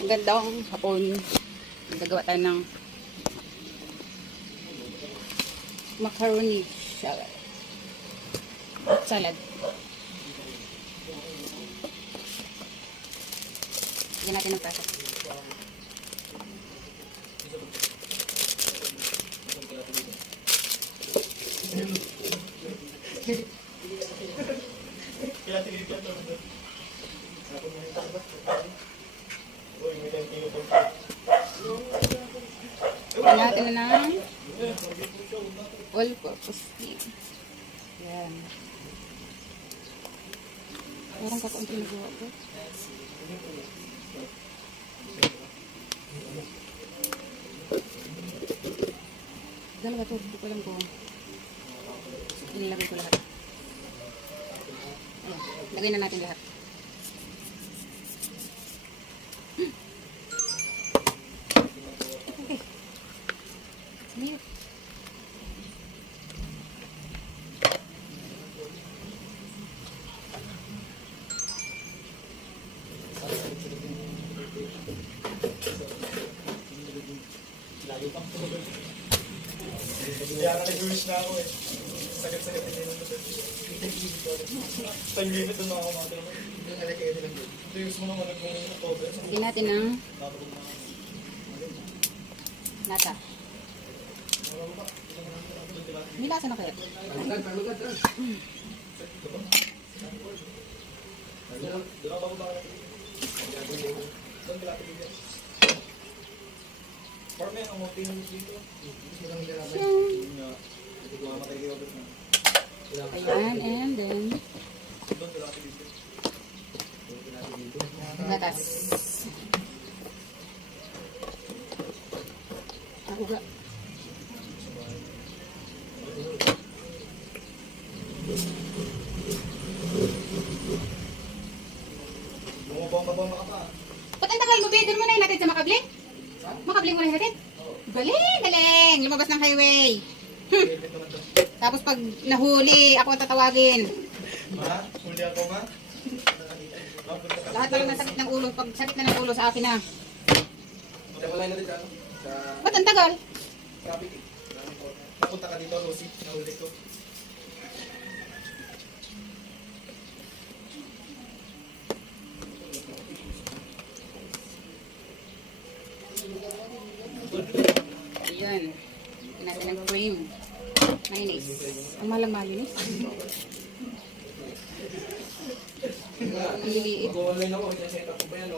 Magandang hapon. Gagawa tayo ng macaroni salad. Salad. Lagyan natin ng prasa. Lagyan natin na ng all-purpose meat. Yan. Parang kakaunti na gawa ko. Dalawa to, hindi ko alam kung inilagay ko lahat. Ayan, lagay na natin lahat. Okay. Mute. Kaya nag-wish na ako eh. Sagat-sagat din yung nasa. Tanglimit doon ako mga tayo. Ito yung gusto mo naman nag-October. Lagyan natin ng nata. May lasa na kaya? Parang ang mga pinag dito. Ayan, and then gatas. Ako ga. Bumabang ka pa. Ba't ang tagal mo, be? Doon mo na natin sa makabling? Makabling mo na natin? Galing, galing. Lumabas ng highway. Tapos pag nahuli, ako ang tatawagin. Ma? Huli ako ma? Lahat na lang ng sakit ng ulo. Pag sakit na ng ulo sa akin na. Wala na rin ka, no? Sa Ba't ang tagal? traffic. Napunta ka dito, Rosie. Nahuli ko. Ayan. Lagyan natin ng cream. Mayonnaise. Ang malang mayonnaise. Ang liliit. Mag-online ako. Set up